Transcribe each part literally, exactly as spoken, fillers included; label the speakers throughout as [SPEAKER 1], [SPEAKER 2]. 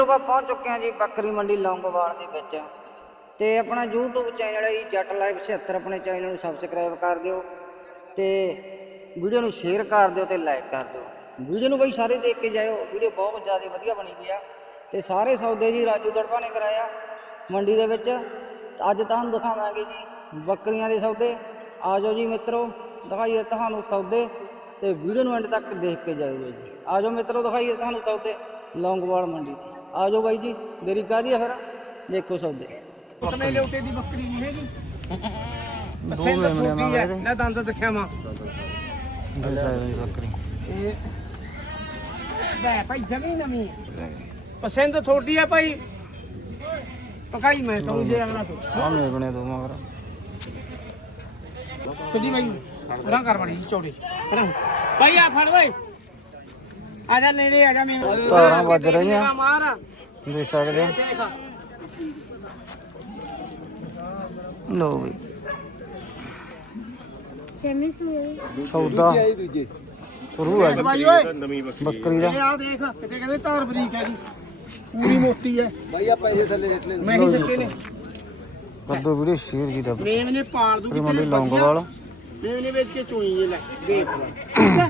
[SPEAKER 1] ਆਪਾਂ ਪਹੁੰਚ ਚੁੱਕੇ ਹਾਂ ਜੀ ਬੱਕਰੀ ਮੰਡੀ ਲੌਂਗੋਵਾਲ ਦੇ ਵਿੱਚ ਤੇ ਆਪਣਾ YouTube ਚੈਨਲ ਹੈ ਜੀ ਜੱਟ ਲਾਈਵ ਛਿਹੱਤਰ। ਆਪਣੇ ਚੈਨਲ ਨੂੰ ਸਬਸਕ੍ਰਾਈਬ ਕਰ ਦਿਓ ਤੇ ਵੀਡੀਓ ਨੂੰ ਸ਼ੇਅਰ ਕਰ ਦਿਓ ਤੇ ਲਾਈਕ ਕਰ ਦਿਓ। ਵੀਡੀਓ ਨੂੰ ਬਈ ਸਾਰੇ ਦੇਖ ਕੇ ਜਾਇਓ, ਵੀਡੀਓ ਬਹੁਤ ਜ਼ਿਆਦਾ ਵਧੀਆ ਬਣੀ ਪਈ ਆ ਤੇ ਸਾਰੇ ਸੌਦੇ ਜੀ ਰਾਜੂ ਦੜਪਾ ਨੇ ਕਰਾਇਆ ਮੰਡੀ ਦੇ ਵਿੱਚ। ਅੱਜ ਤੁਹਾਨੂੰ ਦਿਖਾਵਾਂਗੇ ਜੀ ਬੱਕਰੀਆਂ ਦੇ ਸੌਦੇ। ਆ ਜਾਓ ਜੀ ਮਿੱਤਰੋ, ਦਿਖਾਈਏ ਤੁਹਾਨੂੰ ਸੌਦੇ ਤੇ ਵੀਡੀਓ ਨੂੰ ਐਂਡ ਤੱਕ ਦੇਖ ਕੇ ਜਾਇਓ ਜੀ। ਆ ਜਾਓ ਮਿੱਤਰੋ, ਦਿਖਾਈਏ ਤੁਹਾਨੂੰ ਸੌਦੇ ਲੌਂਗੋਵਾਲ ਮੰਡੀ ਦੇ। ਆ ਜਾਓ ਬਾਈ ਜੀ, ਦੇਰੀ ਕਾਹਦੀ ਆ ਫਿਰ, ਦੇਖੋ ਸੌਦੇ।
[SPEAKER 2] ਮੇਰੇ ਉੱਤੇ ਦੀ ਬੱਕਰੀ ਨਹੀਂ ਹੈਗੀ,
[SPEAKER 1] ਦੋ ਮੇਮਣਿਆਂ ਨਾਲ ਇਹਦੇ
[SPEAKER 2] ਲੈ ਦੰਦ ਦਿਖਾਵਾਂ
[SPEAKER 1] ਬੱਕਰੀ
[SPEAKER 2] ਇਹ ਲੈ ਭਾਈ ਜਮੀ ਨਵੀਂ ਪਸੰਦ ਥੋੜੀ ਆ ਭਾਈ, ਪਕਾਈ ਮੈਂ ਤੋਂ ਜੇ ਅਗਲਾ ਤੋਂ
[SPEAKER 1] ਆ ਮੇਮਣੇ ਦੋ ਮਗਰ
[SPEAKER 2] ਛੱਡੀ ਭਾਈ ਰਾਂ ਕਰ ਬਣੀ ਚੌੜੀ ਭਾਈ ਆ ਫੜ ਓਏ, ਆ ਜਾ ਨੇੜੇ ਆ ਜਾ। ਮੈਂ
[SPEAKER 1] ਤਾਰਾਂ ਵੱਜ ਰਹੀਆਂ
[SPEAKER 2] ਮਾਰ
[SPEAKER 1] ਦੇਖ ਸਕਦੇ ਹੋ।
[SPEAKER 2] ਦੇਖ
[SPEAKER 1] ਲੋ ਬਈ
[SPEAKER 3] ਸੌਦਾ
[SPEAKER 1] ਸ਼ੁਰੂ ਹੈ
[SPEAKER 2] ਭਾਈ ਓਏ
[SPEAKER 1] ਬੱਕਰੀ ਦਾ।
[SPEAKER 2] ਇਹ ਆ ਦੇਖ ਕਿਤੇ ਕਹਿੰਦੇ ਧਾਰ ਬਰੀਕ ਹੈਗੀ, ਪੂਰੀ ਮੋਟੀ ਹੈ
[SPEAKER 3] ਭਾਈ ਆ ਪੈਸੇ ਥੱਲੇ ਸਿੱਟ ਲੈ।
[SPEAKER 2] ਮੈਂ ਹੀ ਸੱਚੇ ਨੇ
[SPEAKER 1] ਕੱਦੋ ਵੀਡੀਓ ਸ਼ੇਅਰ ਜੀ ਦਾ
[SPEAKER 2] ਮੇਮ ਨੇ ਪਾਲ ਦੂ
[SPEAKER 1] ਬੱਕਰੀ ਮੰਡੀ ਲੌਂਗੋਵਾਲ।
[SPEAKER 2] ਮੇਮ ਨੇ ਵੇਚ ਕੇ ਚੋਈ ਇਹ ਲੈ ਦੇਖ ਲੈ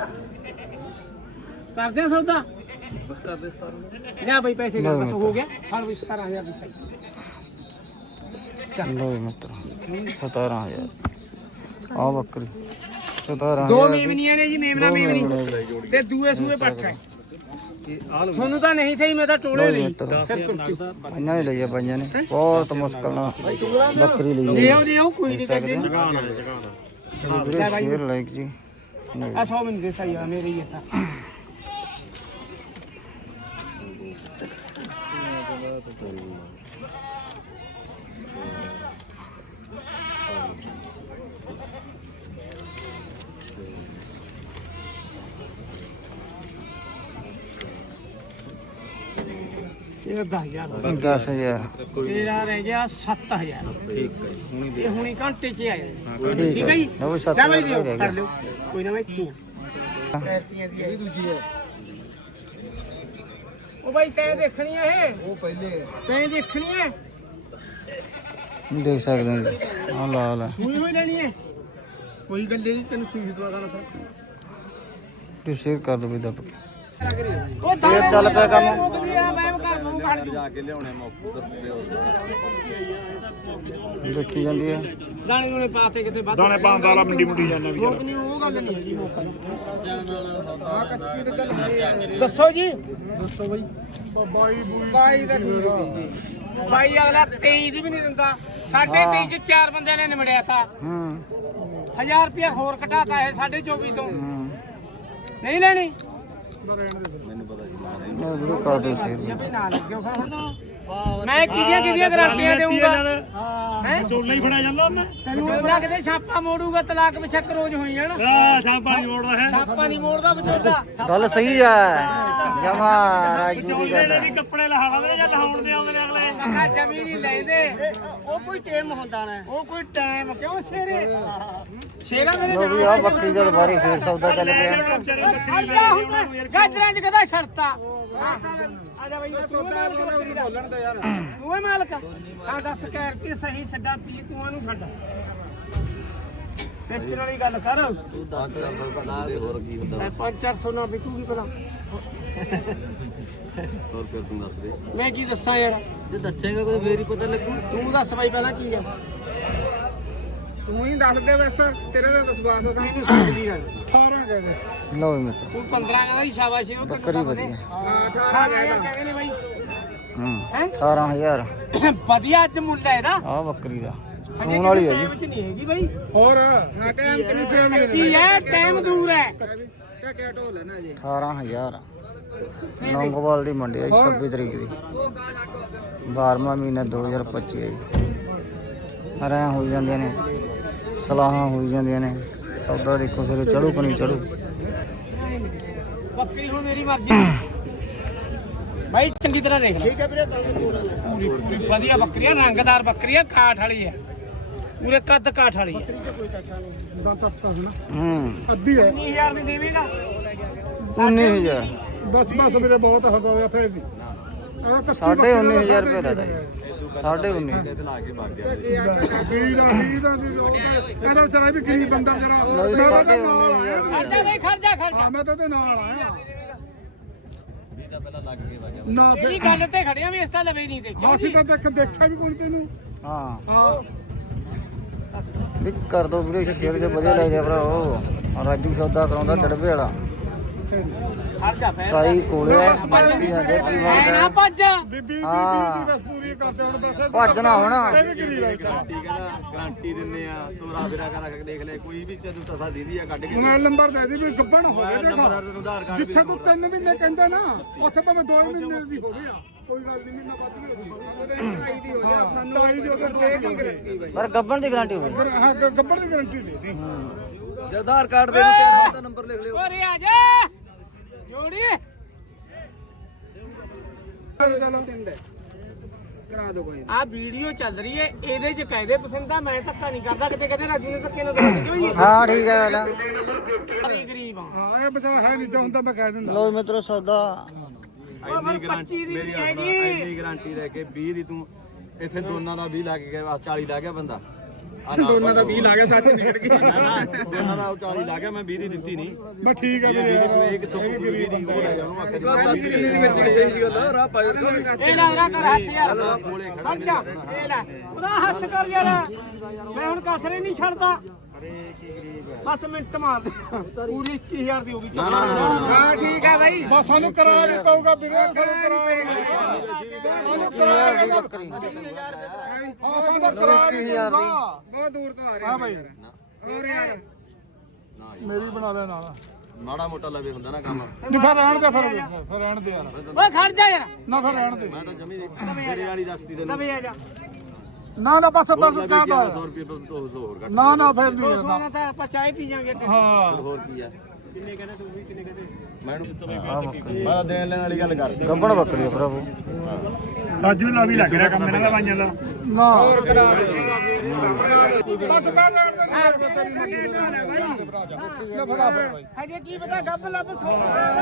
[SPEAKER 2] ਕਰਦੇ ਆ ਸੌਦਾ
[SPEAKER 3] ਕਰਦੇ ਸਤਾਰਾਂ
[SPEAKER 2] ਲੈ ਬਈ ਪੈਸੇ ਲੈ ਬਸ ਹੋ ਗਿਆ। ਫੜ ਵੀ ਸਤਾਰਾਂ ਹਜ਼ਾਰ ਦੀ ਸਾਈ
[SPEAKER 1] ਲੋ ਮਿੱਤਰ ਸਤਾਰਾਂ ਹਜ਼ਾਰ ਆ ਬੱਕਰੀ ਸਤਾਰਾਂ
[SPEAKER 2] ਦੋ
[SPEAKER 1] ਹਜ਼ਾਰ ਦੀ।
[SPEAKER 2] ਮੇਮਨੀਆਂ ਨੇ ਜੀ, ਮੇਮਨਾ ਮੇਮਨੀ ਤੇ ਦੂਏ ਸੂਏ ਪੱਠ ਹੈ। ਤੁਹਾਨੂੰ ਤਾਂ ਨਹੀਂ ਸਹੀ, ਮੈਂ ਤਾਂ ਟੋਲੇ ਲਈ ਫਿਰ ਤੁਰਤੀ
[SPEAKER 1] ਇਹਨਾਂ ਨੇ ਲਈਆ ਪੰਜਾਂ ਨੇ, ਬਹੁਤ ਮੁਸ਼ਕਲ ਨਾਲ ਬੱਕਰੀ ਲਈ
[SPEAKER 2] ਲਿਓ
[SPEAKER 1] ਹੈ।
[SPEAKER 2] ਲਿਓ ਕੋਈ ਨਹੀਂ ਕਰਦੇ
[SPEAKER 1] ਵੀਡੀਓ ਸ਼ੇਅਰ ਲਾਈਕ ਜੀ।
[SPEAKER 2] ਆ ਸੌ ਮਿੰਟ ਦੇ ਸਹੀ ਆ ਮੇਰੇ ਹੀ ਤਾਂ ਇਹ ਦਸ ਹਜ਼ਾਰ
[SPEAKER 1] ਦਸ ਹਜ਼ਾਰ
[SPEAKER 2] ਤੇਰਾ ਰਹਿ ਗਿਆ ਸੱਤ ਹਜ਼ਾਰ।
[SPEAKER 3] ਠੀਕ ਹੈ ਹੁਣੀ
[SPEAKER 2] ਇਹ ਹੁਣੀ ਘੰਟੇ ਚ ਆ ਜਾਏ,
[SPEAKER 1] ਠੀਕ
[SPEAKER 2] ਠੀਕ ਹੈ ਜੀ।
[SPEAKER 1] ਲਓ ਸੱਤ
[SPEAKER 2] ਜਾ ਬਈ
[SPEAKER 1] ਹਜ਼ਾਰ
[SPEAKER 2] ਦਿਓ,
[SPEAKER 1] ਰਹਿ
[SPEAKER 2] ਕਰ
[SPEAKER 1] ਗਿਆ।
[SPEAKER 2] ਲਿਓ ਕੋਈ ਨਾ, ਮੈਂ ਇੱਥੇ ਆ
[SPEAKER 3] ਇਹ ਦੂਜੀ ਹੈ,
[SPEAKER 2] ਉਹ ਬਾਈ ਤੈਂ ਦੇਖਣੀ ਹੈ, ਇਹ
[SPEAKER 3] ਉਹ ਪਹਿਲੇ ਹੈ।
[SPEAKER 2] ਤੈਂ ਦੇਖਣੀ ਹੈ,
[SPEAKER 1] ਦੇਖ ਸਕਦੇ ਹੋ ਜੀ ਆ ਲਾਲ ਹੈ।
[SPEAKER 2] ਸੂਈ ਹੋਈ ਲੈਣੀ ਹੈ, ਕੋਈ ਗੱਲ ਨਹੀਂ ਤੈਨੂੰ ਸੂਈ ਦਵਾ ਦਾਂ ਫਿਰ।
[SPEAKER 1] ਤੂੰ ਸ਼ੇਅਰ ਕਰ ਦੋ ਵੀ ਦੱਬ ਕੇ।
[SPEAKER 2] ਉਹ ਦਾਣੇ
[SPEAKER 1] ਚੱਲ ਪਿਆ ਕੰਮ।
[SPEAKER 2] ਮੁੱਕਦੀ ਆ, ਮੈਂ ਕਰ ਦੂੰ ਕੱਢ ਦੂੰ
[SPEAKER 3] ਜਾ ਕੇ ਲਿਆਉਣੇ ਮੌਕੂ
[SPEAKER 1] ਦੇਖੀ ਜਾਂਦੀ ਹੈ
[SPEAKER 2] ਦਾਣੇ ਨੂੰ ਪਾਤੇ ਕਿਤੇ ਵੱਧ
[SPEAKER 4] ਦਾਣੇ ਪਾਉਣ ਵਾਲਾ ਮੰਡੀ ਮੁੰਡੀ ਜਾਂਦਾ ਵੀ
[SPEAKER 2] ਮੁੱਕ ਨਹੀਂ, ਉਹ ਗੱਲ ਨਹੀਂ ਹੈਗੀ ਮੌਕਾ
[SPEAKER 3] ਆ ਕੱਚੀ ਤੇ ਚੱਲ ਹੁੰਦੇ ਆ ਮੇਰੇ।
[SPEAKER 2] ਦੱਸੋ ਜੀ।
[SPEAKER 3] ਦੱਸੋ ਬਾਈ
[SPEAKER 2] ਬਾਈ ਦਾ ਠੀਕ ਸੀ ਬਾਈ, ਅਗਲਾ ਤੇਈ ਦੀ ਵੀ ਨਹੀਂ ਦਿੰਦਾ, ਸਾਢੇ ਤੇਈ ਚ ਚਾਰ ਬੰਦਿਆਂ ਨੇ ਨਿਮੜਿਆ ਤਾ।
[SPEAKER 1] ਹੂੰ
[SPEAKER 2] ਹਜ਼ਾਰ ਰੁਪਇਆ ਹੋਰ ਘਟਾਤਾ ਹੈ ਸਾਢੇ ਚੌਵੀ ਤੋਂ।
[SPEAKER 1] ਹੂੰ
[SPEAKER 2] ਨਹੀਂ ਲੈਣੀ
[SPEAKER 1] ਮੈਂ ਵੀਡੀਓ ਕਰ ਦੋ ਸ਼ੇਅਰ।
[SPEAKER 2] ਵੀ ਨਾ ਲੱਗਿਓ ਫਿਰ ਹੁਣ। ਮੈਂ ਕਿਹਦੀਆਂ ਕਿਹਦੀਆਂ ਗਾਰੰਟੀਆਂ ਦੇਊਂਗਾ ਹੈ,
[SPEAKER 4] ਚੋਲਾ ਹੀ ਫੜਿਆ ਜਾਂਦਾ ਉਹਨਾਂ
[SPEAKER 2] ਤੈਨੂੰ ਉਹਨਾਂ ਕਿਤੇ ਛਾਪਾ ਮੋੜੂਗਾ, ਤਲਾਕ ਬਸ਼ੱਕ ਰੋਜ਼ ਹੋਈ ਜਾਣ।
[SPEAKER 4] ਆ ਸ਼ਾਪਾ ਨਹੀਂ ਮੋੜਦਾ ਹੈ
[SPEAKER 2] ਛਾਪਾ ਨਹੀਂ ਮੋੜਦਾ ਵਿਚੋਦਾ।
[SPEAKER 1] ਗੱਲ ਸਹੀ ਹੈ ਜਮਾ ਰਾਜੂ ਦੀ ਗੱਲ
[SPEAKER 4] ਚੋਲੇ
[SPEAKER 1] ਹੈ।
[SPEAKER 4] ਵੀ ਕੱਪੜੇ ਲਹਾਉਂਦੇ ਜਾਂ ਲਹਾਉਣ ਦੇ ਆਉਂਦੇ ਨੇ ਅਗਲੇ।
[SPEAKER 2] ਕਾਕਾ ਜਮੀ ਨਹੀਂ ਲੈਂਦੇ, ਉਹ ਕੋਈ ਟਾਈਮ ਹੁੰਦਾ ਨਾ, ਉਹ ਕੋਈ ਟਾਈਮ ਕਿਉਂ ਸ਼ੇਰੇ ਸ਼ੇਰਾ ਮੇਰੇ
[SPEAKER 1] ਲੋ ਵੀ ਆ ਬੱਕਰੀ ਦਾ ਦੁਬਾਰੇ ਫੇਰ ਸੌਦਾ ਚੱਲ ਪਿਆ।
[SPEAKER 2] ਅੱਲਾ ਹੁਣ ਗਾਜਰਾਂ ਚ ਕਦਾ ਛੜਤਾ। ਆ ਜਾ ਬਈ
[SPEAKER 3] ਸੌਦਾ ਬੋਲਣ ਦਾ ਯਾਰ।
[SPEAKER 2] ਤੂੰ ਏ ਮਾਲਕ ਆ ਦੱਸ ਕਹਿਰ ਕੀ ਸਹੀ ਛੱਡਾ ਤੀ ਤੂੰ ਇਹਨੂੰ ਛੱਡ, ਵੇਚਣ ਵਾਲੀ ਗੱਲ ਕਰ।
[SPEAKER 3] ਹੋਰ ਕੀ ਹੁੰਦਾ
[SPEAKER 2] ਮੈਂ ਪੰਜ ਚਾਰ ਸੌ ਨਾਲ ਵਿਕੂਗੀ ਭਲਾ,
[SPEAKER 3] ਹੋਰ ਫਿਰ ਤੂੰ ਦੱਸ ਦੇ।
[SPEAKER 2] ਮੈਂ ਕੀ ਦੱਸਾਂ ਯਾਰ,
[SPEAKER 3] ਜੇ ਦੱਸੇਗਾ ਕੋਈ ਫੇਰ ਹੀ ਪਤਾ ਲੱਗੂ।
[SPEAKER 2] ਤੂੰ ਦੱਸ ਬਾਈ ਪਹਿਲਾਂ ਕੀ ਆ।
[SPEAKER 3] ਤੂੰ ਹੀ ਦੱਸ ਦੇ ਬਸ, ਤੇਰੇ ਤੇ ਵਿਸ਼ਵਾਸ ਹੈ।
[SPEAKER 2] ਮੈਨੂੰ ਸਮਝਦੀ ਗੱਲ
[SPEAKER 3] ਅਠਾਰਾਂ ਕਹਿ ਦੇ।
[SPEAKER 1] ਲਓ ਵੀ ਮਿੱਤਰ
[SPEAKER 2] ਤੂੰ ਪੰਦਰਾਂ ਕਹਿੰਦਾ ਜੀ, ਸ਼ਾਬਾਸ਼ ਉਹ
[SPEAKER 1] ਬੱਕਰੀ ਵਧੀਆ
[SPEAKER 3] ਹਾਂ ਅਠਾਰਾਂ
[SPEAKER 2] ਅਠਾਰਾਂ
[SPEAKER 3] ਕਹਿ
[SPEAKER 2] ਹਜ਼ਾਰ
[SPEAKER 3] ਦੇ।
[SPEAKER 2] ਕਹਿੰਦੇ ਨੇ ਬਾਈ
[SPEAKER 1] ਹੂੰ
[SPEAKER 2] ਹੈ
[SPEAKER 1] ਅਠਾਰਾਂ ਹਜ਼ਾਰ
[SPEAKER 2] ਵਧੀਆ ਅੱਜ ਮੁੱਲ ਹੈ ਇਹਦਾ।
[SPEAKER 1] ਆ ਬੱਕਰੀ ਦਾ
[SPEAKER 2] ਹਜੇ
[SPEAKER 1] ਖੂਨ ਵਾਲੀ ਹੈ
[SPEAKER 2] ਟਾਈਮ
[SPEAKER 1] ਜੀ।
[SPEAKER 2] ਚ ਨਹੀਂ ਹੈਗੀ ਬਾਈ,
[SPEAKER 3] ਹੋਰ ਹਾਂ ਟਾਈਮ ਚ ਨਹੀਂ ਚੇਂਜ
[SPEAKER 2] ਕੱਚੀ ਹੈ, ਟਾਈਮ ਦੂਰ ਹੈ।
[SPEAKER 3] ਕਿਆ ਕਿਆ ਢੋਲ ਹੈ ਨਾ ਜੀ।
[SPEAKER 1] ਅਠਾਰਾਂ ਹਜ਼ਾਰ ਲੌਂਗੋਵਾਲ ਦੀ ਮੰਡੀ ਹੈ ਜੀ, ਛੱਬੀ ਤਰੀਕ ਦੀ ਬਾਰਵਾਂ ਮਹੀਨਾ ਦੋ ਹਜ਼ਾਰ ਪੱਚੀ ਹੈ ਜੀ। ਰਾਂ ਹੋ ਜਾਂਦੀਆਂ ਨੇ, ਸਲਾਹਾਂ ਹੋ ਜਾਂਦੀਆਂ ਨੇ, ਸੌਦਾ ਦੇਖੋ ਫਿਰ ਚੜੂ ਕਿ ਨਹੀਂ ਚੜੂ।
[SPEAKER 2] ਬੱਕਰੀ ਹੁਣ ਮੇਰੀ ਮਰਜ਼ੀ ਬਾਈ, ਚੰਗੀ ਤਰ੍ਹਾਂ ਦੇਖ ਲੈ।
[SPEAKER 3] ਠੀਕ ਹੈ ਵੀਰੇ,
[SPEAKER 2] ਪੂਰੀ ਪੂਰੀ ਵਧੀਆ ਬੱਕਰੀ ਆ, ਰੰਗਦਾਰ ਬੱਕਰੀ ਆ, ਕਾਠ ਵਾਲੀ ਹੈ, ਪੂਰੇ ਕੱਦ ਕਾਠ ਵਾਲੀ ਹੈ।
[SPEAKER 3] ਕੋਈ ਟੱਕਾ ਨਹੀਂ। ਦੰਦ ਟੱਕਾ ਹੋਣਾ
[SPEAKER 1] ਹੂੰ
[SPEAKER 3] ਅੱਧੀ ਹੈ।
[SPEAKER 2] ਉੱਨੀ ਹਜ਼ਾਰ ਦੀ ਦੇਵੇਂਗਾ।
[SPEAKER 1] ਉੱਨੀ ਹਜ਼ਾਰ
[SPEAKER 3] ਬਸ ਬਸ ਵੀਰੇ ਬਹੁਤ ਹਰਦਾ ਹੋਇਆ ਫੇਰ ਵੀ।
[SPEAKER 1] ਸਾਢੇ ਉੱਨੀ ਹਜ਼ਾਰ ਰੁਪਏ ਲੈਦਾ ਸਾਢੇ ਉੱਨੀ
[SPEAKER 3] ਇਹਦਾ ਵਿਚਾਰਾ ਵੀ ਗਰੀਬ ਬੰਦਾ ਵਿਚਾਰਾ
[SPEAKER 1] ਲਓ ਸਾਢੇ ਉੱਨੀ ਹਜ਼ਾਰ ਰੁਪਏ
[SPEAKER 2] ਖਰਚਾ ਬਈ ਖਰਚਾ ਖਰਚਾ
[SPEAKER 3] ਮੈਂ ਤਾਂ ਤੇ ਨਾਲ ਆਇਆ ਨਾ
[SPEAKER 2] ਇਹਦੀ ਗੱਲ ਤੇ ਖੜਿਆ ਵੀ ਇਸ ਤਾਂ ਲਵੇ ਨਹੀਂ ਦੇਖਿਆ
[SPEAKER 3] ਅਸੀਂ ਤਾਂ ਦੇਖ ਦੇਖਿਆ ਵੀ ਕੋਈ ਤੈਨੂੰ
[SPEAKER 1] ਹਾਂ
[SPEAKER 3] ਹਾਂ
[SPEAKER 1] ਵੀ ਕਰ ਦੋ ਵੀਡੀਓ ਸ਼ੇਅਰ ਜੇ ਵਧੀਆ ਲੱਗਦਾ ਭਰਾ ਉਹ ਰਾਜੂ ਸੌਦਾ ਕਰਾਉਂਦਾ ਦੜਬੇ ਵਾਲਾ
[SPEAKER 2] ਖਰਚਾ ਫੇਰ
[SPEAKER 1] ਸਾਈ ਕੋਲੇ ਆ ਬਾਕੀ ਆ ਜੇ ਕੀ
[SPEAKER 2] ਐ ਨਾ ਭੱਜ
[SPEAKER 3] ਬੀਬੀ ਬੀਬੀ
[SPEAKER 1] ਹਾਂ।
[SPEAKER 3] ਦੀ ਬਸ ਪੂਰੀ ਕਰਦੇ ਹੁਣ ਦੱਸ
[SPEAKER 1] ਭੱਜ ਨਾ ਹੁਣ
[SPEAKER 3] ਇਹ ਵੀ ਗਰੀਬ ਆ ਵਿਚਾਰਾ
[SPEAKER 5] ਗਾਰੰਟੀ ਦਿੰਨੇ ਆ ਤੋਰਾ ਫੇਰਾ ਕਰਾ ਕੇ ਦੇਖ ਲੈ ਕੋਈ ਵੀ ਤੈਨੂੰ ਤਸਾ ਦੀਦੀ ਆ ਕੱਢ ਕੇ
[SPEAKER 3] ਮੋਬਾਈਲ ਨੰਬਰ ਦੇ ਦੇ ਵੀ ਗੱਬਣ ਹੋਵੇ
[SPEAKER 5] ਨੰਬਰ
[SPEAKER 3] ਦੇਖੋ
[SPEAKER 5] ਆਧਾਰ ਕਾਰਡ
[SPEAKER 3] ਜਿੱਥੇ ਤੂੰ ਤਿੰਨ ਮਹੀਨੇ ਕਹਿੰਦਾ ਨਾ ਉੱਥੇ ਭਾਵੇਂ ਦੋ ਮਹੀਨੇ ਦੀ ਹੋਵੇ ਆ ਕੋਈ ਗੱਲ ਨਹੀਂ ਮਹੀਨਾ ਵੱਧ ਵੀ ਹੋਵੇ ਉਹਦੇ ਢਾਈ ਦੀ ਹੋ ਜਾ ਸਾਨੂੰ ਢਾਈ ਦੀ ਉਹਦੇ ਦੇ ਦੀ ਗਰੰਟੀ ਬਾਈ
[SPEAKER 1] ਪਰ ਗੱਬਣ ਦੀ ਗਾਰੰਟੀ ਹੋਵੇ
[SPEAKER 3] ਹਾਂ ਗੱਬਣ ਦੀ ਗਰੰਟੀ ਦੇ ਦੇ
[SPEAKER 5] ਜੇ ਆਧਾਰ ਕਾਰਡ ਦੇ ਨੂੰ ਤੇ ਨੰਬਰ ਲਿਖ ਲਿਓ
[SPEAKER 2] ਓਰੇ ਆ ਜਾ ਜੋੜੀ
[SPEAKER 3] ਕਰਾ ਦੋ ਕੋਈ
[SPEAKER 2] ਆ ਵੀਡੀਓ ਚੱਲ ਰਹੀ ਏ ਇਹਦੇ ਚ ਕਾਇਦੇ ਪਸੰਦ ਆ ਮੈਂ ਧੱਕਾ ਨਹੀਂ ਕਰਦਾ ਕਿਤੇ ਕਿਤੇ ਰਾਜੂ ਨੇ ਧੱਕੇ ਨਾਲ ਦੱਸ ਦਿਓ ਜੀ
[SPEAKER 1] ਹਾਂ ਠੀਕ ਹੈ ਗੱਲ
[SPEAKER 2] ਸਾਰੀ ਗਰੀਬ ਆ
[SPEAKER 3] ਹਾਂ ਇਹ ਵਿਚਾਰਾ ਹੈ ਨਹੀਂ ਤਾਂ ਹੁੰਦਾ ਮੈਂ ਕਹਿ ਦਿੰਦਾ
[SPEAKER 1] ਲੋ ਮਿੱਤਰੋ ਸੌਦਾ
[SPEAKER 5] ਇੰਨੀ ਗਾਰੰਟੀ ਮੇਰੀ ਗੱਲ ਸੁਣ, ਇੰਨੀ ਗਾਰੰਟੀ ਲੈ ਕੇ ਵੀਹ ਦੀ ਤੂੰ ਇੱਥੇ ਦੋਨਾਂ ਦਾ ਵੀਹ ਲੱਗ ਗਿਆ ਚਾਲੀ ਲੱਗ ਗਿਆ ਬੰਦਾ
[SPEAKER 3] ਦੋਨਾਂ ਦਾ ਵੀਹ ਲਾ ਗਿਆ ਸੱਚ ਨਿਕਲ ਗਈ
[SPEAKER 5] ਦੋਨਾਂ ਦਾ ਚਾਲੀ ਲੱਗ ਗਿਆ ਮੈਂ ਵੀਹ ਦੀ ਦਿੱਤੀ ਨਹੀਂ
[SPEAKER 3] ਬਸ ਠੀਕ ਹੈ ਵੀਰੇ ਯਾਰ
[SPEAKER 5] ਇਹ ਕਿੱਥੋਂ ਵੀਹ ਦੀ ਉਹ ਲੈ ਜਾ ਉਹਨੂੰ ਆਖੇ ਦੱਸ ਕਿੰਨੇ ਦੀ ਵਿੱਚ ਕਿਸੇ ਦੀ ਗੱਲ ਰਾਹ ਪਾਇਓ
[SPEAKER 2] ਇਹ ਲੈ ਰਾ ਕਰ ਹੱਥ ਯਾਰ ਹਟ ਜਾ ਇਹ ਲੈ ਉਹਦਾ ਹੱਥ ਕਰ ਯਾਰ ਮੈਂ ਹੁਣ ਕਸਰੇ ਨਹੀਂ ਛੱਡਦਾ ਬਸ ਮਿੰਟ ਮਾਰ ਦੇ ਪੂਰੀ ਇੱਕੀ ਹਜ਼ਾਰ ਦੀ ਹੋ ਗਈ ਹਾਂ ਠੀਕ ਹੈ ਬਾਈ
[SPEAKER 3] ਬਸ ਸਾਨੂੰ ਕਰਾ ਵੀ ਕਹੂਗਾ ਵੀਰੇ ਸਾਨੂੰ ਕਰਾ ਸਾਨੂੰ ਕਰਾ
[SPEAKER 1] ਦੀ ਬੱਕਰੀ
[SPEAKER 3] ਹਾਂ ਸਾਨੂੰ ਤਾਂ ਕਰਾ ਵੀ
[SPEAKER 1] ਹਜ਼ਾਰ ਦੀ
[SPEAKER 3] ਬਹੁਤ ਦੂਰ ਤੋਂ ਆ ਰਿਹਾ ਹਾਂ ਬਾਈ ਹੋਰ ਯਾਰ ਮੇਰੀ ਬਣਾ ਲੈ ਨਾਲ
[SPEAKER 5] ਮਾੜਾ ਮੋਟਾ ਲਵੇ ਹੁੰਦਾ ਨਾ ਕੰਮ
[SPEAKER 3] ਨਹੀਂ ਫਿਰ ਰਹਿਣ ਦੇ ਫਿਰ ਫਿਰ ਰਹਿਣ ਦੇ ਯਾਰ
[SPEAKER 2] ਓਏ ਖੜ ਜਾ ਯਾਰ
[SPEAKER 3] ਨਾ ਫਿਰ ਰਹਿਣ ਦੇ
[SPEAKER 5] ਮੈਂ ਤਾਂ ਜਮੀ ਤੇਰੇ ਵਾਲੀ ਦੱਸਦੀ ਤੈਨੂੰ
[SPEAKER 2] ਨਵੇਂ ਆ ਜਾ
[SPEAKER 3] ਨਾ ਨਾ ਬਸ ਬਸ ਕਹਿ ਦੋ
[SPEAKER 5] ਸੌ ਰੁਪਏ ਤੋਂ ਦੋ ਸੌ ਹੋਰ ਕੱਟ
[SPEAKER 3] ਨਾ ਨਾ ਫਿਰ ਨਹੀਂ
[SPEAKER 2] ਸੋਨਾ ਤਾਂ ਆਪਾਂ ਚਾਹ ਪੀ ਜਾਾਂਗੇ
[SPEAKER 3] ਹਾਂ
[SPEAKER 5] ਹੋਰ ਕੀ ਆ ਕਿੰਨੇ ਕਹਿੰਦੇ ਤੂੰ ਵੀ ਕਿੰਨੇ ਕਹਿੰਦੇ ਮੈਨੂੰ ਮੈਂ ਦੇਣ ਲੈਣ ਵਾਲੀ ਗੱਲ ਕਰ
[SPEAKER 1] ਗੱਬਣ ਬੱਕਰੀ ਆ ਭਰਾਵੋ
[SPEAKER 4] ਰਾਜੂ ਨਾਲ ਵੀ ਲੱਗ ਰਿਹਾ ਕੰਮ ਇਹਨਾਂ ਦਾ ਬਾਈਆਂ ਦਾ
[SPEAKER 3] ਨਾ ਹੋਰ ਕਰਾ ਦੇ ਬਸ ਕਰ ਲੈਣ ਦੇ ਯਾਰ ਤੇਰੀ ਮੰਡੀ ਦੇ ਭਰਾ ਜਾ ਲੈ ਫੜਾ ਫਿਰ ਬਾਈ
[SPEAKER 2] ਹਜੇ ਕੀ ਪਤਾ ਗੱਬ ਲੱਭ ਸੋ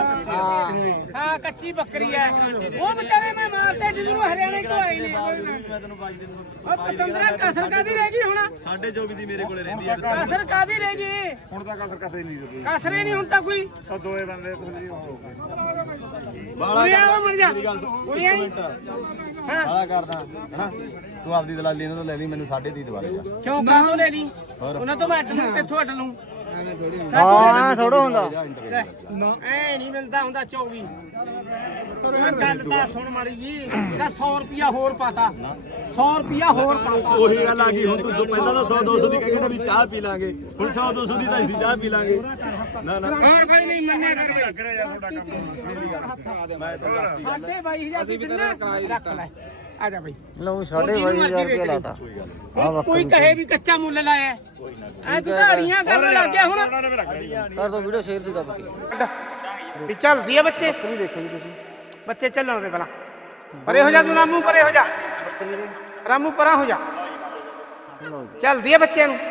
[SPEAKER 2] ਹਾਂ ਕੱਚੀ ਬੱਕਰੀ ਐ ਉਹ ਵਿਚਾਰੇ ਮੈਂ ਮਾਰਤੇ ਜਿਹਨੂੰ ਹਰਿਆਣੇ ਤੋਂ ਆਏ ਨੇ
[SPEAKER 5] ਮੈਂ ਤੈਨੂੰ ਬਾਈ ਦਿਨ
[SPEAKER 2] ਉਹ ਪਤੰਦਰਾ ਕਸਰ ਕਾਦੀ ਰਹਿ ਗਈ ਹੁਣ
[SPEAKER 5] ਸਾਢੇ ਚੌਵੀ ਦੀ ਮੇਰੇ ਕੋਲੇ ਰਹਿੰਦੀ ਆ
[SPEAKER 2] ਕਸਰ ਕਾਦੀ ਰਹਿ ਗਈ
[SPEAKER 4] ਹੁਣ ਤਾਂ ਕਸਰ ਕਸੇ ਨਹੀਂ ਦਿੱਤੀ
[SPEAKER 2] ਕਸਰੇ ਨਹੀਂ ਹੁਣ ਤਾਂ ਕੋਈ
[SPEAKER 4] ਤਾਂ ਦੋਏ ਬੰਦੇ ਤੁਸੀਂ ਹੋ ਗਏ
[SPEAKER 2] ਉਰਿਆ ਉਹ ਮਰ ਜਾ ਉਰਿਆ ਹੀ ਹਾਂ
[SPEAKER 5] ਬਾਲਾ ਕਰਦਾ ਹੈਨਾ ਤੂੰ ਆਪਦੀ ਦਲਾਲੀ ਇਹਨਾਂ ਤੋਂ ਲੈ ਲਈ ਮੈਨੂੰ ਸਾਢੇ ਤੀਹ ਦਵਾ ਦੇਗਾ
[SPEAKER 2] ਕਿਉਂ ਕਾਹਤੋਂ ਲੈ ਲਈ ਉਹਨਾਂ ਤੋਂ ਮੈਂ ਅੱਡ ਨੂੰ ਕਿੱਥੋਂ ਅੱਡ ਨੂੰ
[SPEAKER 1] ਹਾਂ ਥੋੜਾ ਹੁੰਦਾ
[SPEAKER 2] ਐ ਨਹੀਂ ਮਿਲਦਾ ਹੁੰਦਾ ਚੌਵੀ ਮੈਂ ਗੱਲ ਤਾਂ ਸੁਣ ਮਾੜੀ ਜੀ ਇਹਦਾ ਸੌ ਰੁਪਿਆ ਹੋਰ ਪਾਤਾ ਸੌ ਰੁਪਿਆ ਹੋਰ ਪਾਤਾ
[SPEAKER 5] ਉਹੀ ਗੱਲ ਆ ਗਈ ਹੁਣ ਤੂੰ ਪਹਿਲਾਂ ਤਾਂ ਸੌ ਦੋ ਸੌ ਦੀ ਕਹਿੰਦਾ ਵੀ ਚਾਹ ਪੀ ਲਾਂਗੇ ਹੁਣ ਸੌ ਦੋ ਸੌ ਦੀ ਤਾਂ ਅਸੀਂ ਚਾਹ ਪੀ ਲਾਂਗੇ ਨਾ ਨਾ
[SPEAKER 3] ਹੋਰ ਕੋਈ ਨਹੀਂ ਮੰਨਿਆ ਕਰ ਬਈ
[SPEAKER 4] ਲੱਗ ਰਿਹਾ ਯਾਰ ਤੁਹਾਡਾ ਕੰਮ
[SPEAKER 5] ਮੈਂ ਤਾਂ
[SPEAKER 2] ਸਾਡੇ ਬਾਈ ਹਜ਼ਾਰ ਦੀ ਦਿੰਨਾ ਰੱਖ ਲੈ ਆ ਜਾ ਬਾਈ
[SPEAKER 1] ਲਓ ਸਾਢੇ ਬਾਈ ਹਜ਼ਾਰ ਰੁਪਏ ਲਾਤਾ ਆ
[SPEAKER 2] ਕੋਈ ਕਹੇ ਵੀ ਕੱਚਾ ਮੁੱਲ ਲਾਇਆ ਐ ਤੂੰ ਧਾੜੀਆਂ ਕਰਨ ਲੱਗ ਗਿਆ ਹੁਣ
[SPEAKER 1] ਕਰ ਦੋ ਵੀਡੀਓ ਸ਼ੇਅਰ ਦੀ ਦੱਬ ਕੇ
[SPEAKER 2] ਵੀ ਚੱਲਦੀ ਆ ਬੱਚੇ
[SPEAKER 1] ਬੱਕਰੀ ਦੇਖੋ ਜੀ ਤੁਸੀਂ
[SPEAKER 2] ਬੱਚੇ ਚੱਲਣ ਦੇ ਪਹਿਲਾਂ ਪਰੇ ਹੋ ਜਾ ਤੂੰ ਰਾਮੂ ਪਰੇ ਹੋ ਜਾ
[SPEAKER 1] ਬੱਕਰੀ ਦੇ
[SPEAKER 2] ਰਾਮੂ ਪਰਾਂ ਹੋ ਜਾ
[SPEAKER 1] ਲਓ ਜੀ
[SPEAKER 2] ਚੱਲਦੀ ਆ ਬੱਚਿਆਂ ਨੂੰ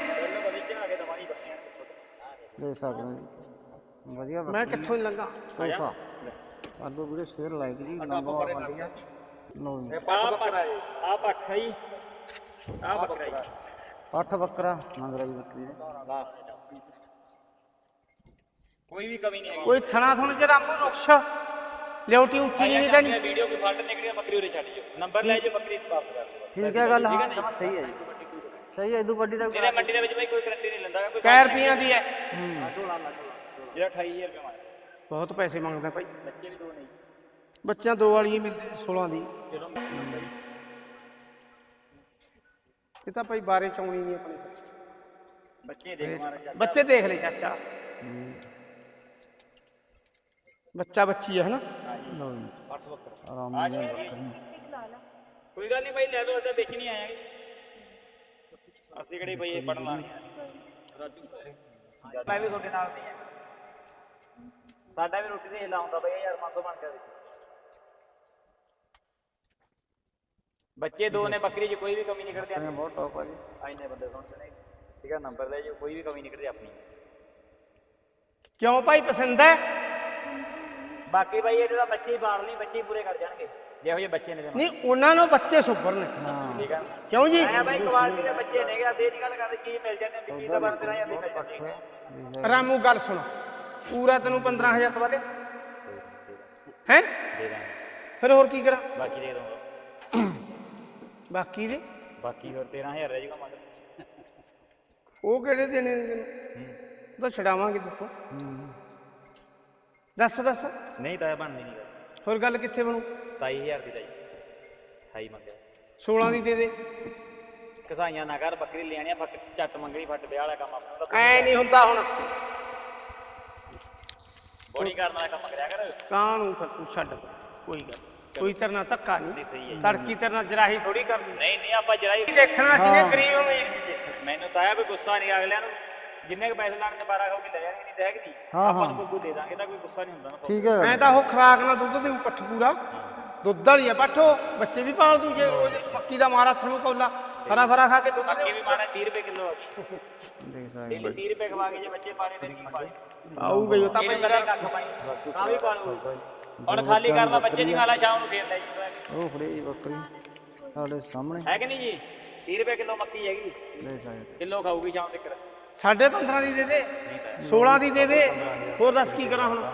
[SPEAKER 1] ਦੇਖ ਸਕਦੇ ਹੋ ਜੀ। ਵਧੀਆ
[SPEAKER 2] ਮੈਂ ਕਿੱਥੋਂ ਹੀ ਲੰਗਾ
[SPEAKER 1] ਤੋਹਫਾ ਕਰ ਦੋ ਵੀਡੀਓ ਸ਼ੇਅਰ ਲਾਈਕ ਜੀ ਨੰਬਰ ਬੰਦੀ ਆ ਲਓ ਜੀ
[SPEAKER 4] ਆ ਪੱਠਾ ਹੀ ਆ ਬੱਕਰਾ ਹੀ
[SPEAKER 1] ਪੱਠ ਬੱਕਰਾ ਮੰਗ ਰਹੀ ਬੱਕਰੀ ਦੇ
[SPEAKER 4] ਕੋਈ ਵੀ ਕਮੀ ਨਹੀਂ ਹੈਗੀ
[SPEAKER 2] ਕੋਈ ਥਣਾ ਥੁਣ ਚ ਰਾਮੂ ਨੁਕਸ਼ ਲਿਓਟੀ ਉੱਚੀ ਨਹੀਂ ਤਾਂ ਨਹੀਂ
[SPEAKER 4] ਵੀਡੀਓ ਕੋਈ ਫੱਟ ਨਿਕਲੀ ਬੱਕਰੀ ਉਰੇ ਛੱਡ ਦਿਓ ਨੰਬਰ ਲੈ ਜਾਓ ਬੱਕਰੀ ਵਾਪਸ ਕਰ ਦਿਓ
[SPEAKER 1] ਠੀਕ ਹੈ ਗੱਲ ਹਾਂ ਜਮਾਂ ਸਹੀ ਹੈ ਜੀ ਸਹੀ ਹੈ ਇਦੋਂ ਵੱਡੀ ਦਾ
[SPEAKER 4] ਇਹਦੇ ਮੰਡੀ ਦੇ ਵਿੱਚ ਬਾਈ ਕੋਈ ਗਰੰਟੀ ਨਹੀਂ ਲੈਂਦਾ ਕੋਈ
[SPEAKER 2] ਕੈ ਰੁਪਈਆਂ ਦੀ ਹੈ
[SPEAKER 4] ਜਿਹੜਾ ਅਠਾਈ ਹਜ਼ਾਰ ਰੁਪਏ ਮੰਗਦਾ
[SPEAKER 2] ਬਹੁਤ ਪੈਸੇ ਮੰਗਦਾ ਭਾਈ ਬੱਚਿਆਂ ਦੋ ਵਾਲੀ ਮਿਲਦੀ ਸੋਲਾਂ ਦੀ ਇਹ ਤਾਂ ਭਾਈ ਬਾਰੇ ਚੌਣੀ ਨਹੀਂ ਆਪਣੇ
[SPEAKER 4] ਬੱਚੇ ਦੇਖ ਮਾਰੇ ਜਾ
[SPEAKER 2] ਬੱਚੇ ਦੇਖ ਲੈ ਚਾਚਾ ਬੱਚਾ ਬੱਚੀ ਹੈ ਹਨਾ
[SPEAKER 1] ਲਓ ਜੀ ਆਰਾਮ ਨਾਲ ਬੱਕਰੀ
[SPEAKER 4] ਕੋਈ ਗੱਲ ਨਹੀਂ ਭਾਈ ਲੈ ਲਓ ਅਸੀਂ ਵੇਚ ਨਹੀਂ ਆਏ ਅਸੀਂ ਕਿਹੜੇ ਭਾਈ ਇਹ ਪੜਨ ਲਾਣੀ ਮੈਂ ਵੀ ਤੁਹਾਡੇ ਨਾਲ ਨਹੀਂ ਆ ਸਾਡਾ ਵੀ ਰੋਟੀ ਦੇ ਹਿਲਾ ਹੁੰਦਾ ਬਈ ਯਾਰ ਪੰਜ ਸੌ ਬਣ ਗਿਆ ਬੱਚੇ ਦੋ ਨੇ ਬੱਕਰੀ 'ਚ ਕੋਈ ਵੀ ਕਮੀ ਨਹੀਂ ਕਰਦੇ
[SPEAKER 1] ਇਹ ਬਹੁਤ ਟੌਪ ਆ ਜੀ
[SPEAKER 4] ਆਇਨੇ ਬੰਦੇ ਸੁਣਦੇ ਨੇ ਠੀਕ ਹੈ ਨੰਬਰ ਲੈ ਜੀ ਕੋਈ ਵੀ ਕਮੀ ਨਹੀਂ ਕਰਦੇ ਆਪਣੀ
[SPEAKER 2] ਕਿਉਂ ਭਾਈ ਪਸੰਦ ਹੈ
[SPEAKER 4] ਬਾਕੀ ਬਾਈ ਇਹਦੇ ਤਾਂ ਬੱਚੇ ਹੀ ਪਾਲ ਲਈ, ਬੱਚੇ ਹੀ ਪੂਰੇ ਕਰ ਜਾਣਗੇ ਜਿਹੋ ਜਿਹੇ ਬੱਚੇ ਨੇ
[SPEAKER 2] ਨਹੀਂ ਉਹਨਾਂ ਨੂੰ ਬੱਚੇ ਸੁਪਰ ਨੇ
[SPEAKER 4] ਠੀਕ ਆ
[SPEAKER 2] ਕਿਉਂ ਜੀ
[SPEAKER 4] ਆਇਆ ਬਾਈ ਕੁਆਲਿਟੀ ਦੇ ਬੱਚੇ ਨੇਗੇ ਅਸੀਂ ਨਹੀਂ ਗੱਲ ਕਰਦੇ ਕੀ ਮਿਲ ਜਾਂਦੇ ਨੇ ਕੀ ਤਾਂ ਬਣਦੇ ਰਹੇ ਜਾਂਦੇ ਮਿਲ ਜਾਂਦੇ
[SPEAKER 2] ਰਾਮੂ ਗੱਲ ਸੁਣ ਪੂਰਾ ਤੈਨੂੰ ਪੰਦਰਾਂ ਹਜ਼ਾਰ ਦਵਾ ਦੇ ਹੈ
[SPEAKER 4] ਦੇ ਦਾਂਗੇ
[SPEAKER 2] ਫਿਰ ਹੋਰ ਕੀ ਕਰਾਂ
[SPEAKER 4] ਬਾਕੀ ਦੇ ਦਊਂਗਾ
[SPEAKER 2] ਬਾਕੀ ਦੇ
[SPEAKER 4] ਬਾਕੀ ਹੋਰ ਤੇਰਾਂ ਹਜ਼ਾਰ ਰਹਿ ਜਾਊਗਾ ਮਗਰ
[SPEAKER 2] ਉਹ ਕਿਹੜੇ ਦੇਣੇ ਨੇ ਤੈਨੂੰ ਉਹ ਤਾਂ ਛਡਾਵਾਂਗੇ ਤੇਥੋਂ ਦੱਸ ਦੱਸ
[SPEAKER 4] ਨਹੀਂ ਤਾਂ ਬਣਨੀ ਨਹੀਂ ਗੱਲ
[SPEAKER 2] ਹੋਰ ਗੱਲ ਕਿੱਥੇ ਬਣੂ
[SPEAKER 4] ਸਤਾਈ ਹਜ਼ਾਰ ਦੀ ਤਾਂ ਜੀ ਅਠਾਈ ਮੰਗਿਆ
[SPEAKER 2] ਸੋਲਾਂ ਦੀ ਦੇ ਦੇ
[SPEAKER 4] ਕਸਾਈਆਂ ਨਾ ਕਰ ਬੱਕਰੀ ਲੈਣੀ ਆ ਫੱਟ ਝੱਟ ਮੰਗਣੀ ਫੱਟ ਵਿਆਹ ਵਾਲਾ ਕੰਮ ਆਪਣਾ ਤਾਂ
[SPEAKER 2] ਐ ਨਹੀਂ ਹੁੰਦਾ ਹੁਣ
[SPEAKER 4] ਬੋਡੀ ਕਰਨ ਵਾਲਾ ਕੰਮ ਕਰਿਆ ਕਰ
[SPEAKER 2] ਕਾਂ ਨੂੰ ਫਿਰ ਤੂੰ ਛੱਡ ਕੋਈ ਗੱਲ ਕੋਈ ਤਰਨਾ ਧੱਕਾ
[SPEAKER 4] ਨਹੀਂ,
[SPEAKER 2] ਨਹੀਂ
[SPEAKER 4] ਸਹੀ ਹੈ।
[SPEAKER 2] ਤੜਕੀ ਤਰਨਾ ਜਰਾਹੀ ਥੋੜੀ ਕਰਨੀ
[SPEAKER 4] ਨਹੀਂ ਨਹੀਂ ਆਪਾਂ ਜਰਾ ਹੀ
[SPEAKER 2] ਦੇਖਣਾ ਸੀ ਨੇ ਗਰੀਬ ਅਮੀਰ ਦੀ ਦੇਖਣਾ
[SPEAKER 4] ਮੈਨੂੰ ਤਾਂ ਆਇਆ ਕੋਈ ਗੁੱਸਾ ਨਹੀਂ ਅਗਲਿਆਂ ਨੂੰ ਜਿੰਨੇ ਕੁ ਪੈਸੇ ਲਾਣ ਤੇ ਬਾਰਾਂ ਹੋ ਕੇ ਲੈ ਜਾਣਗੇ ਨਹੀਂ ਤਾਂ ਹੈ ਕਿ ਨਹੀਂ
[SPEAKER 1] ਹਾਂ,
[SPEAKER 4] ਆਪਾਂ
[SPEAKER 1] ਹਾਂ।
[SPEAKER 4] ਨੂੰ ਕੋਈ ਦੇ ਦਾਂਗੇ ਤਾਂ ਕੋਈ ਗੁੱਸਾ ਨਹੀਂ ਹੁੰਦਾ ਨਾ
[SPEAKER 1] ਠੀਕ ਹੈ
[SPEAKER 2] ਐ ਤਾਂ ਉਹ ਖਰਾਕ ਨਾਲ ਦੁੱਧ ਦੇ ਪੱਠ ਪੂਰਾ ਦੁੱਧ ਵਾਲੀ ਆ ਪੱਠੋ ਬੱਚੇ ਵੀ ਪਾਲ ਦੂ ਜੇ ਉਹ ਮੱਕੀ ਦਾ ਮਾਰਾ ਥਣੂ ਕੌਲਾ ਹਰਾ ਫਰਾ ਖਾ ਕੇ ਦੁੱਧ
[SPEAKER 4] ਬਾਕੀ ਵੀ ਮਾਣਾ ਤੀਹ ਰੁਪਏ ਕਿਲੋ ਆ ਗਈ
[SPEAKER 1] ਦੇਖ ਸਕਦੇ
[SPEAKER 4] ਡੇਲੀ ਤੀਹ ਰੁਪਏ ਖਵਾ ਕੇ ਜੇ ਬੱਚੇ ਪਾਣੇ ਫਿਰ ਕੀ ਪਾਏ
[SPEAKER 2] ਆਊ ਗਈ ਉਹ ਤਾਂ
[SPEAKER 4] ਇਹਨੂੰ
[SPEAKER 2] ਭਾਈ
[SPEAKER 4] ਕਦੇ ਕੱਖ ਪਾਈ ਤਾਂ ਵੀ ਪਾਲੂ ਹੁਣ ਖਾਲੀ ਕਰ ਲਾ ਬੱਚੇ ਦੀ ਖਾਲਾ ਸ਼ਾਮ ਨੂੰ ਫੇਰ ਲੈ ਜੀ
[SPEAKER 1] ਉਹ ਫੜੀ ਬੱਕਰੀ ਸਾਡੇ ਸਾਹਮਣੇ
[SPEAKER 4] ਹੈ ਕਿ ਨਹੀਂ ਜੀ ਤੀਹ ਰੁਪਏ ਕਿਲੋ ਮੱਕੀ ਹੈਗੀ
[SPEAKER 1] ਦੇਖ ਸਕਦੇ
[SPEAKER 4] ਕਿਲੋ ਖਾਊਗੀ ਸ਼ਾਮ ਤੱਕ
[SPEAKER 2] ਸਾਢੇ ਪੰਦਰਾਂ ਦੀ ਦੇ ਦੇ ਸੋਲਾਂ ਦੀ ਦੇ ਦੇ ਹੋਰ ਦੱਸ ਕੀ ਕਰਾਂ ਹੁਣ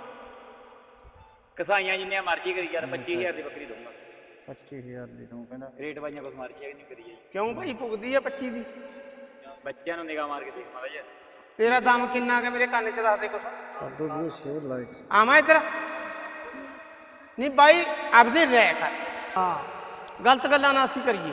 [SPEAKER 4] ਕਸਾਈਆਂ ਜਿੰਨੀਆਂ ਮਰਜ਼ੀ ਕਰੀ ਯਾਰ ਪੱਚੀ ਹਜ਼ਾਰ ਦੀ ਬੱਕਰੀ ਦਊਂਗਾ
[SPEAKER 1] ਪੱਚੀ ਹਜ਼ਾਰ ਦੀ ਤੂੰ ਕਹਿੰਦਾ
[SPEAKER 4] ਰੇਟ ਵਾਈਆਂ ਕੁਛ ਮਰਜ਼ੀ ਹੈ ਨਹੀਂ ਕਰੀ ਜਾਈ
[SPEAKER 2] ਕਿਉਂ ਭਾਈ ਪੁੱਗਦੀ ਆ ਪੱਚੀ ਦੀ
[SPEAKER 4] ਬੱਚਿਆਂ ਨੂੰ ਨਿਗਾਹ ਮਾਰ ਕੇ ਦੇਖ ਮਾਰਾ ਯਾਰ
[SPEAKER 2] ਤੇਰਾ ਦਮ ਕਿੰਨਾ ਕਿ ਮੇਰੇ ਕੰਨ 'ਚ ਦੱਸ ਦੇ ਕੁਛ
[SPEAKER 1] ਕਰ ਦੋ ਵੀਡੀਓ ਸ਼ੇਅਰ ਲਾਈਕ
[SPEAKER 2] ਆਵਾਂ ਇੱਧਰ ਨਹੀਂ ਬਾਈ ਆਪਦੇ ਰਹਿ ਕਰ ਹਾਂ ਗਲਤ ਗੱਲਾਂ ਨਾ ਅਸੀਂ ਕਰੀਏ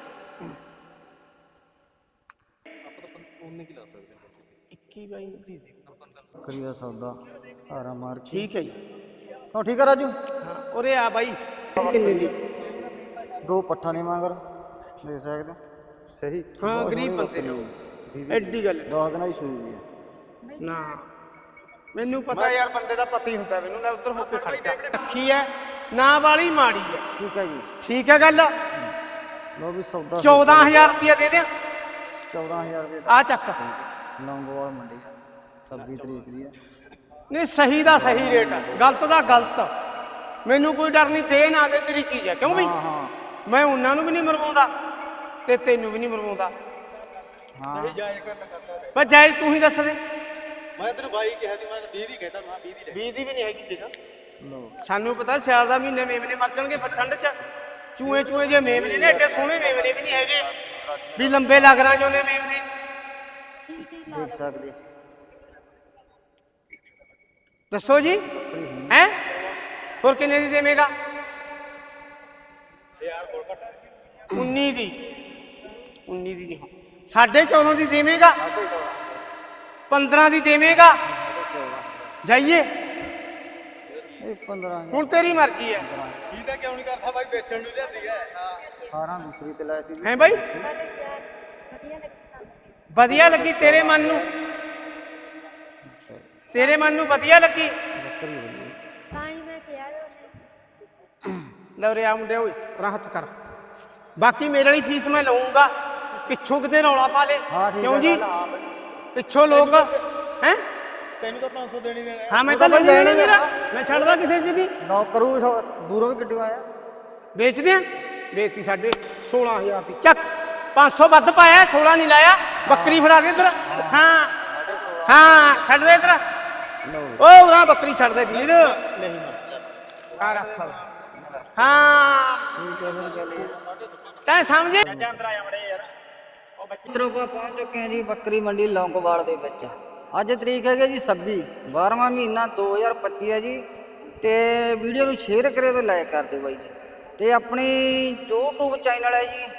[SPEAKER 2] ਇੱਕੀ ਬਾਈ ਦੀ ਦੇ
[SPEAKER 1] ਬੱਕਰੀ ਦਾ ਸੌਦਾ ਹਾਰਾ ਮਾਰ ਕੇ
[SPEAKER 2] ਠੀਕ ਹੈ ਜੀ
[SPEAKER 1] ਕਿਉਂ ਠੀਕ ਹੈ ਰਾਜੂ
[SPEAKER 2] ਹਾਂ ਉਰੇ ਆ ਬਾਈ ਕਿੰਨੇ ਦੀ
[SPEAKER 1] ਦੋ ਪੱਠਾ ਨੇ ਮਗਰ ਦੇਖ ਸਕਦੇ ਸਹੀ
[SPEAKER 2] ਹਾਂ ਗਰੀਬ ਬੰਦੇ ਨੇ ਐਡੀ ਗੱਲ
[SPEAKER 1] ਦਸ ਦਿਨਾਂ ਦੀ ਸੂਈ ਹੈ
[SPEAKER 2] ਨਾ ਮੈਨੂੰ ਪਤਾ ਯਾਰ ਬੰਦੇ ਦਾ ਪਤਾ ਹੀ ਹੁੰਦਾ ਮੈਨੂੰ ਨਾ ਉੱਧਰ ਹੋ ਕੇ ਖਰਚਾ ਅੱਖੀ ਹੈ ਨਾ ਵਾਲੀ ਮਾੜੀ ਹੈ
[SPEAKER 1] ਠੀਕ ਹੈ ਜੀ
[SPEAKER 2] ਠੀਕ ਹੈ ਗੱਲ
[SPEAKER 1] ਲੋ ਵੀ ਸੌਦਾ
[SPEAKER 2] ਚੌਦਾਂ ਹਜ਼ਾਰ ਰੁਪਇਆ ਦੇ ਦੇ
[SPEAKER 1] ਚੌਦਾਂ ਹਜ਼ਾਰ ਰੁਪਏ
[SPEAKER 2] ਆ ਚੱਕ
[SPEAKER 1] ਲੌਂਗੋਵਾਲ ਮੰਡੀ ਛੱਬੀ ਤਰੀਕ ਦੀ ਹੈ
[SPEAKER 2] ਨਹੀਂ ਸਹੀ ਦਾ ਸਹੀ ਰੇਟ ਹੈ ਗਲਤ ਦਾ ਗਲਤ ਮੈਨੂੰ ਕੋਈ ਡਰ ਨਹੀਂ ਤੇ ਨਾ ਦੇ ਤੇਰੀ ਚੀਜ਼ ਹੈ ਕਿਉਂ ਬਈ
[SPEAKER 1] ਹਾਂ ਹਾਂ
[SPEAKER 2] ਮੈਂ ਉਹਨਾਂ ਨੂੰ ਵੀ ਨਹੀਂ ਮਰਵਾਉਂਦਾ ਤੇ ਤੈਨੂੰ ਵੀ ਨਹੀਂ ਮਰਵਾਉਂਦਾ
[SPEAKER 1] ਹਾਂ
[SPEAKER 3] ਜਾਇਜ਼ ਕਰਨ ਕਰਦਾ
[SPEAKER 2] ਪਰ ਜਾਇਜ਼ ਤੂੰ ਹੀ ਦੱਸ ਦੇ
[SPEAKER 3] ਮੈਂ ਤੈਨੂੰ ਬਾਈ ਕਿਹਾ ਸੀ ਮੈਂ ਵੀਹ ਦੀ ਕਹਿਤਾ ਮੈਂ ਵੀਹ ਦੀ ਲੈ
[SPEAKER 2] ਵੀਹ ਦੀ ਵੀ ਨਹੀਂ ਹੈਗੀ ਦੇਖ
[SPEAKER 1] ਲੋ
[SPEAKER 2] ਸਾਨੂੰ ਪਤਾ ਸਿਆਲ ਦਾ ਮਹੀਨੇ ਮੇਮਨੇ ਮਰ ਜਾਣਗੇ ਫਿਰ ਠੰਡ ਚ ਚੂਹੇ ਚੂਹੇ ਜੇ ਮੇਮਨੇ ਨੇ ਐਡੇ ਸੋਹਣੇ ਮੇਮਨੇ ਵੀ ਨਹੀਂ ਹੈਗੇ ਵੀ ਲੰਬੇ ਲੱਗ ਰਾਂ ਜੋ ਨੇ ਮੇਮਨੇ
[SPEAKER 1] ਦੇਖ ਸਕਦੇ
[SPEAKER 2] ਦੱਸੋ ਜੀ ਹੈ ਹੋਰ ਕਿੰਨੇ ਦੀ ਦੇਵੇਂਗਾ
[SPEAKER 3] ਯਾਰ ਕੋਲ ਘੱਟ
[SPEAKER 2] ਉੱਨੀ ਦੀ ਉੱਨੀ ਦੀ ਨਹੀਂ ਸਾਢੇ ਚੌਦਾਂ ਦੀ ਦੇਵੇਂਗਾ ਪੰਦਰਾਂ ਦੀ ਦੇਵੇਂਗਾ ਜਾਈਏ
[SPEAKER 1] ਇਹ ਪੰਦਰਾਂ
[SPEAKER 2] ਹੁਣ ਤੇਰੀ ਮਰਜ਼ੀ ਹੈ
[SPEAKER 3] ਕੀ ਤਾਂ ਕਿਉਂ ਨਹੀਂ ਕਰਦਾ ਬਾਈ ਵੇਚਣ ਨੂੰ ਲਿਆਂਦੀ ਹੈ ਹਾਂ
[SPEAKER 1] ਅਠਾਰਾਂ ਦੂਸਰੀ ਤੇ ਲਾਇਆ ਸੀ
[SPEAKER 2] ਹੈ ਬਾਈ ਵਧੀਆ ਲੱਗੀ ਤੇਰੇ ਮਨ ਨੂੰ ਤੇਰੇ ਮਨ ਨੂੰ ਵਧੀਆ ਲੱਗੀ
[SPEAKER 1] ਬੱਕਰੀ ਹੋਈ
[SPEAKER 6] ਤਾਂ ਹੀ ਮੈਂ ਕਿਹਾ ਉਹਨੇ
[SPEAKER 2] ਲੈ ਰੇ ਆ ਮੁੰਡੇ ਓਏ ਰਾਹਤ ਕਰ ਬਾਕੀ ਮੇਰੇ ਵਾਲੀ ਫੀਸ ਮੈਂ ਲਵਾਂਗਾ ਪਿੱਛੋਂ ਕਿਤੇ ਰੌਲਾ ਪਾ ਲੈ
[SPEAKER 1] ਹਾਂ ਠੀਕ
[SPEAKER 2] ਕਿਉਂ
[SPEAKER 1] ਹੈ
[SPEAKER 2] ਜੀ
[SPEAKER 1] ਗੱਲ, ਹਾਂ ਬਾਈ
[SPEAKER 2] ਪਿੱਛੋਂ ਲੋਕ ਹੈ
[SPEAKER 3] ਤੈਨੂੰ ਤਾਂ ਪੰਜ ਸੌ ਦੇਣੀ ਦੇਣਾ
[SPEAKER 2] ਹਾਂ ਮੈਂ
[SPEAKER 1] ਉਹ
[SPEAKER 2] ਤਾਂ
[SPEAKER 1] ਤਾਂ
[SPEAKER 2] ਲੈਣੇ
[SPEAKER 1] ਲੈਣੇ
[SPEAKER 2] ਨਹੀਂ
[SPEAKER 1] ਆ।
[SPEAKER 2] ਮੈਂ ਛੱਡਦਾ ਕਿਸੇ ਦੀ ਵੀ
[SPEAKER 1] ਨੌ ਕਰੂ ਵੀ ਸੌ- ਦੂਰੋਂ ਵੀ ਗੱਡੀਆਂ ਆਇਆ
[SPEAKER 2] ਵੇਚਦੇ ਆ ਵੇਚਤੀ ਸਾਡੇ ਸੋਲਾਂ ਹਜ਼ਾਰ ਦੀ ਚੱਕ ਪੰਜ ਸੌ ਵੱਧ ਪਾਇਆ ਸੋਲਾਂ ਨਹੀਂ ਲਾਇਆ ਬੱਕਰੀ ਫੜਾ ਦੇ ਇੱਧਰ ਹਾਂ ਹਾਂ ਛੱਡ ਦੇ ਇੱਧਰ
[SPEAKER 1] ਲਓ
[SPEAKER 2] ਓ ਉਰਾ ਬੱਕਰੀ ਛੱਡ ਦੇ ਵੀਰ ਨਹੀਂ ਆ ਰੱਖ ਲਾ। ਹਾਂ
[SPEAKER 1] ਠੀਕ ਹੈ ਫਿਰ ਗੱਲ ਇਹ
[SPEAKER 2] ਤੈਂ ਸਮਝੇ
[SPEAKER 4] ਚਾਚਾ ਅੰਦਰ ਆ ਜਾ ਮੜੇ ਯਾਰ ਉਹ ਬੱਚੇ
[SPEAKER 1] ਮਿੱਤਰੋ ਆਪਾਂ ਪਹੁੰਚ ਚੁੱਕੇ ਹਾਂ ਜੀ ਬੱਕਰੀ ਮੰਡੀ ਲੌਂਗੋਵਾਲ ਦੇ ਵਿੱਚ ਅੱਜ ਤਰੀਕ ਹੈਗੀ ਜੀ ਛੱਬੀ ਬਾਰਵਾਂ ਮਹੀਨਾ ਦੋ ਹਜ਼ਾਰ ਪੱਚੀ ਹੈ ਜੀ ਤੇ ਵੀਡੀਓ ਨੂੰ ਸ਼ੇਅਰ ਕਰਿਓ ਤੇ ਲਾਈਕ ਕਰ ਦਿਓ ਬਾਈ ਜੀ ਤੇ ਆਪਣੀ YouTube ਚੈਨਲ ਹੈ ਜੀ